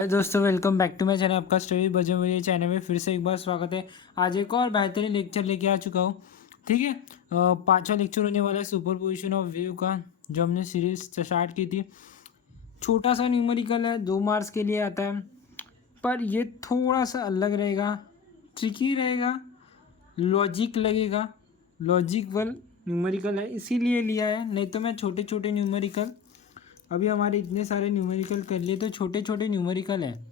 दोस्तों welcome back to my channel. आपका study बजे मेरे चैनल में फिर से एक बार स्वागत है। आज एक और बेहतरीन लेक्चर लेके आ चुका हूँ। ठीक है, पांचवा लेक्चर होने वाला है सुपर पोजिशन ऑफ वेव का, जो हमने सीरीज स्टार्ट की थी। छोटा सा न्यूमेरिकल है, 2 मार्क्स के लिए आता है, पर ये थोड़ा सा अलग रहेगा, ट्रिकी रहेगा, लॉजिक लगेगा। लॉजिकल न्यूमेरिकल है इसीलिए लिया है, नहीं तो मैं छोटे छोटे न्यूमेरिकल, अभी हमारे इतने सारे न्यूमेरिकल कर लिए तो छोटे छोटे न्यूमेरिकल है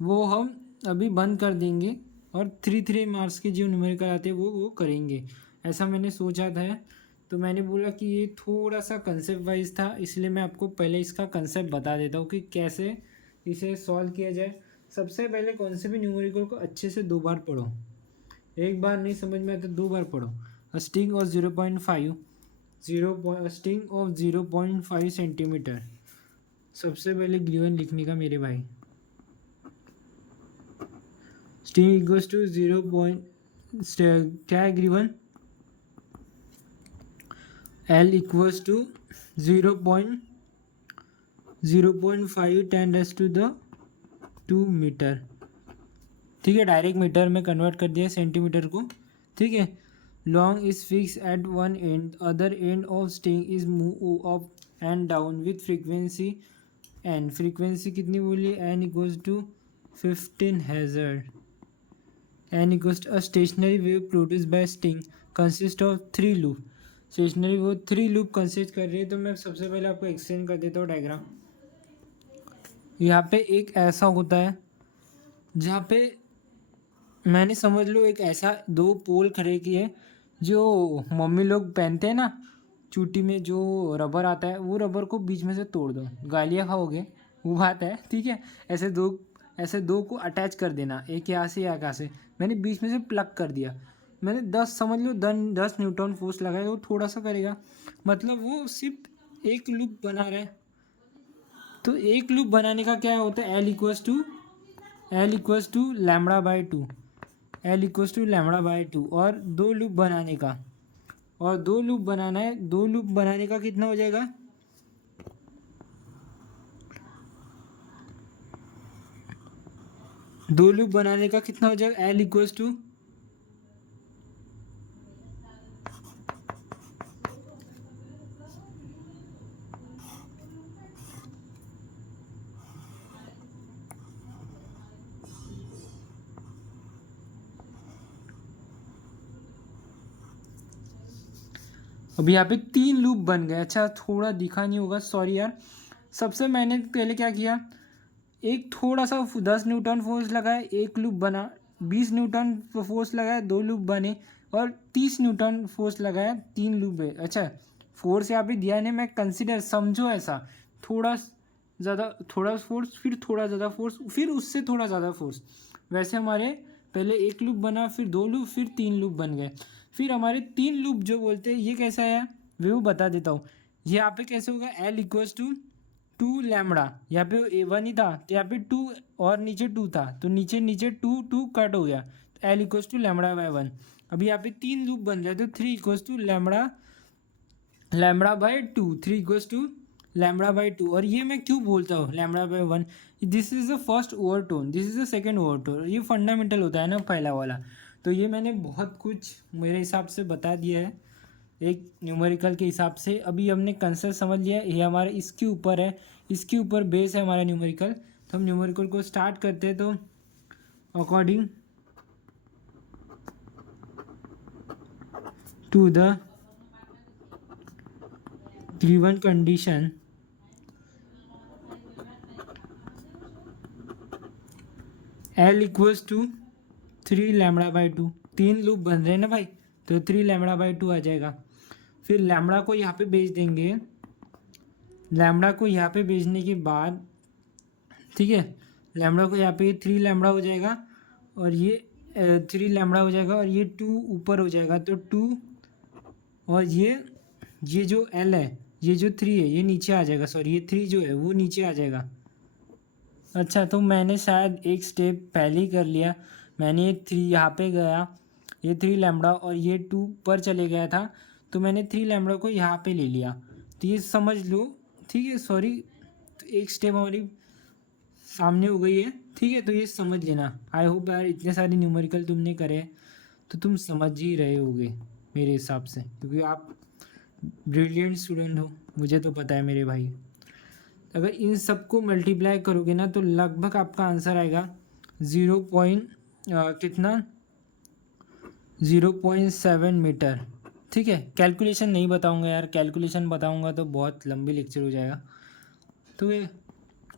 वो हम अभी बंद कर देंगे और 3 3 मार्क्स के जो न्यूमेरिकल आते हैं वो करेंगे, ऐसा मैंने सोचा था। तो मैंने बोला कि ये थोड़ा सा कंसेप्ट वाइज था, इसलिए मैं आपको पहले इसका कंसेप्ट बता देता हूँ कि कैसे इसे सॉल्व किया जाए। सबसे पहले कौन से भी न्यूमेरिकल को अच्छे से 2 बार पढ़ो, एक बार नहीं समझ में आता 2 बार पढ़ो। Sting of 0.5 sting of 0.5 centimetre. सबसे पहले गिवन लिखने का मेरे भाई, स्टिंग इक्वल्स टू 0. क्या है given, L equals to 0.0.5 10⁻² metre. ठीक है, डायरेक्ट मीटर में कन्वर्ट कर दिया सेंटीमीटर को। ठीक है, long is fix at one end, other end of string is move up and down with frequency N. Frequency कितनी बोली, एन इक्वल्स टू 15 हैजर्ड। N equals to a stationary wave produce by string consist of 3 loop. Stationary वो 3 loop consist कर रही है। तो मैं सबसे पहले आपको एक्सप्लेन कर देता हूँ डायग्राम। यहाँ पे एक ऐसा होता है जहाँ पे मैंने समझ लो एक ऐसा 2 पोल खड़े किए, जो मम्मी लोग पहनते हैं ना चूटी में, जो रबर आता है वो रबर को बीच में से तोड़ दो, गालियाँ खाओगे, वो बात है। ठीक है, ऐसे दो को अटैच कर देना, एक यहाँ से या यहाँ से। मैंने बीच में से प्लग कर दिया, मैंने 10 समझ लो 10 न्यूटन फोर्स लगाया, वो थोड़ा सा करेगा, मतलब वो सिर्फ एक लूप बना रहा है। तो एक लूप बनाने का क्या होता है, एल इक्वल्स टू λ/2, L=λ/2। और 2 लूप बनाने का, और 2 लूप बनाना है, 2 लूप बनाने का कितना हो जाएगा, दो लूप बनाने का कितना हो जाएगा, L=, अभी यहाँ पे 3 लूप बन गए। अच्छा, थोड़ा दिखा नहीं होगा, सॉरी यार। सबसे मैंने पहले क्या किया, एक थोड़ा सा 10 न्यूटन फोर्स लगाया, एक लूप बना, 20 न्यूटन फोर्स लगाया, 2 लूप बने, और 30 न्यूटन फोर्स लगाया, 3 लूप है। अच्छा, फोर्स यहाँ पे दिया नहीं, मैं कंसिडर समझो ऐसा, थोड़ा ज़्यादा, थोड़ा फोर्स, फिर थोड़ा ज़्यादा फोर्स, फिर उससे थोड़ा ज़्यादा फोर्स, वैसे हमारे पहले एक लूप बना, फिर 2 लूप, फिर 3 लूप बन गए। फिर हमारे 3 लूप जो बोलते हैं ये कैसा है, वो बता देता हूँ। यहाँ पे कैसे होगा, L=2 लैम्बडा, यहाँ पे A1 ही था तो यहाँ पे 2 और नीचे 2 था, तो नीचे नीचे 2 कट हो गया, तो L=λ/1। अभी यहाँ पे 3 लूप बन जाए तो 3=λ/2, 3=λ/2। और ये मैं क्यों बोलता हूँ λ/1, this is the first overtone, this is the second overtone, ये फंडामेंटल होता है ना पहला वाला। तो ये मैंने बहुत कुछ मेरे हिसाब से बता दिया है एक न्यूमेरिकल के हिसाब से। अभी हमने कंसेप्ट समझ लिया, ये हमारा इसके ऊपर है, इसके ऊपर बेस है हमारा न्यूमेरिकल। तो हम न्यूमेरिकल को स्टार्ट करते हैं। तो according to the given condition, L=3 λ/2, 3 loop बन रहे हैं ना भाई, तो 3 λ/2 आ जाएगा। फिर लैम्बडा को यहाँ पे भेज देंगे, लैम्बडा को यहाँ पे भेजने के बाद, ठीक है, लैम्बडा को यहाँ पे 3 लैम्बडा हो जाएगा, और ये 3 लैम्बडा हो जाएगा, और ये 2 ऊपर हो जाएगा, तो 2, और ये जो L है, ये जो 3 है ये नीचे आ जाएगा, सॉरी ये 3 जो है वो नीचे आ जाएगा। अच्छा, तो मैंने शायद एक स्टेप पहले ही कर लिया, मैंने ये 3 यहाँ पे गया, ये 3 लैम्बडा और ये 2 पर चले गया था, तो मैंने 3 लैम्बडा को यहाँ पे ले लिया, तो ये समझ लो। ठीक है, सॉरी, तो एक स्टेप हमारी सामने हो गई है, ठीक है। तो ये समझ लेना। आई होप यार इतने सारे न्यूमेरिकल तुमने करे तो तुम समझ ही रहे होगे मेरे हिसाब से, क्योंकि आप ब्रिलियंट स्टूडेंट हो, मुझे तो पता है मेरे भाई। अगर इन सबको मल्टीप्लाई करोगे ना तो लगभग आपका आंसर आएगा 0.7 मीटर, ठीक है। कैलकुलेशन नहीं बताऊंगा यार, कैलकुलेशन बताऊंगा तो बहुत लंबी लेक्चर हो जाएगा। तो ये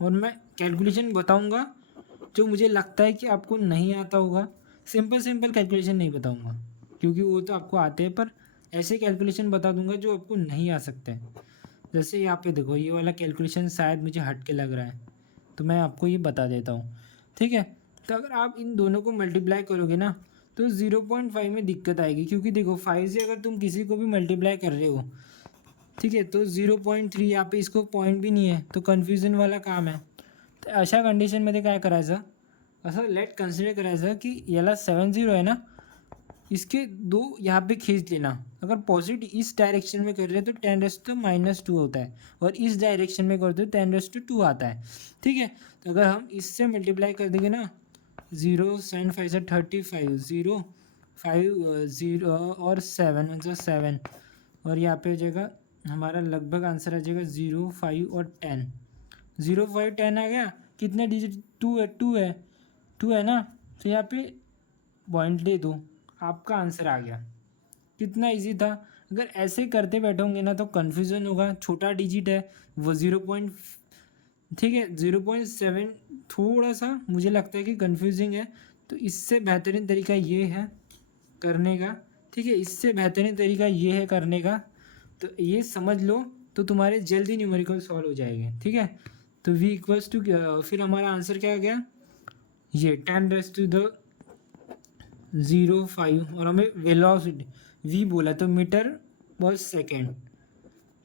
और मैं कैलकुलेशन बताऊंगा जो मुझे लगता है कि आपको नहीं आता होगा। सिंपल सिंपल कैलकुलेशन नहीं बताऊंगा क्योंकि वो तो आपको आते हैं, पर ऐसे कैलकुलेशन बता दूंगा जो आपको नहीं आ सकते हैं। जैसे यहाँ पे देखो, ये वाला कैलकुलेशन शायद मुझे हट के लग रहा है, तो मैं आपको ये बता देता हूँ, ठीक है। तो अगर आप इन दोनों को मल्टीप्लाई करोगे ना तो 0.5 में दिक्कत आएगी, क्योंकि देखो 5 से अगर तुम किसी को भी मल्टीप्लाई कर रहे हो, ठीक है, तो 0.3 यहाँ पे इसको पॉईंट भी नाही आहे, तो कन्फ्युजन वाला काम आहे। तर अशा कंडिशनमध्ये काय करायचं, असं लेट कन्सिडर करायचं की याला 7 0 आहे ना, इसके 2 यहाँ पे खींच लेना। अगर पॉजिटिव इस डायरेक्शन में कर रहे हैं तो 10⁻² होता है, और इस डायरेक्शन में करते हो 10⁻2 आता है, ठीक है। तो अगर हम इससे मल्टीप्लाई कर देंगे ना, 0 7 5 से 35, 0 5 0 और 7 मतलब 7, और यहाँ पे हो जाएगा हमारा लगभग आंसर आ जाएगा 0 5 और 10। 0 5 10 आ गया, कितने डिजिट 2 है, 2 है ना, तो यहाँ पे पॉइंट ले दो, आपका आंसर आ गया। कितना इजी था। अगर ऐसे करते बैठोगे ना तो कन्फ्यूज़न होगा, छोटा डिजिट है वो 0. ठीक है 0.7 थोड़ा सा मुझे लगता है कि कन्फ्यूजिंग है, तो इससे बेहतरीन तरीका ये है करने का, ठीक है, इससे बेहतरीन तरीका ये है करने का। तो ये समझ लो तो तुम्हारे जल्दी न्यूमेरिकल सॉल्व हो जाएंगे, ठीक है। तो v = फिर हमारा आंसर क्या आ गया, ये 10⁻⁵ और हमें वेलोसिटी v बोला तो मीटर पर सेकेंड,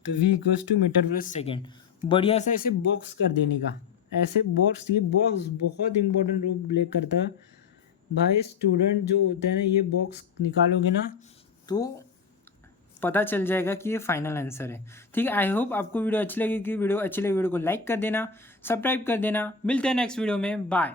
तो v = मीटर/सेकेंड। बढ़िया से ऐसे बॉक्स कर देने का, ऐसे बॉक्स, ये बॉक्स बहुत इंपॉर्टेंट रोल प्ले करता है भाई। स्टूडेंट जो होते हैं ना, ये बॉक्स निकालोगे ना तो पता चल जाएगा कि ये फाइनल आंसर है, ठीक है। आई होप आपको वीडियो अच्छी लगी, कि वीडियो अच्छी लगी वीडियो को लाइक कर देना, सब्सक्राइब कर देना। मिलते हैं नेक्स्ट वीडियो में, बाय।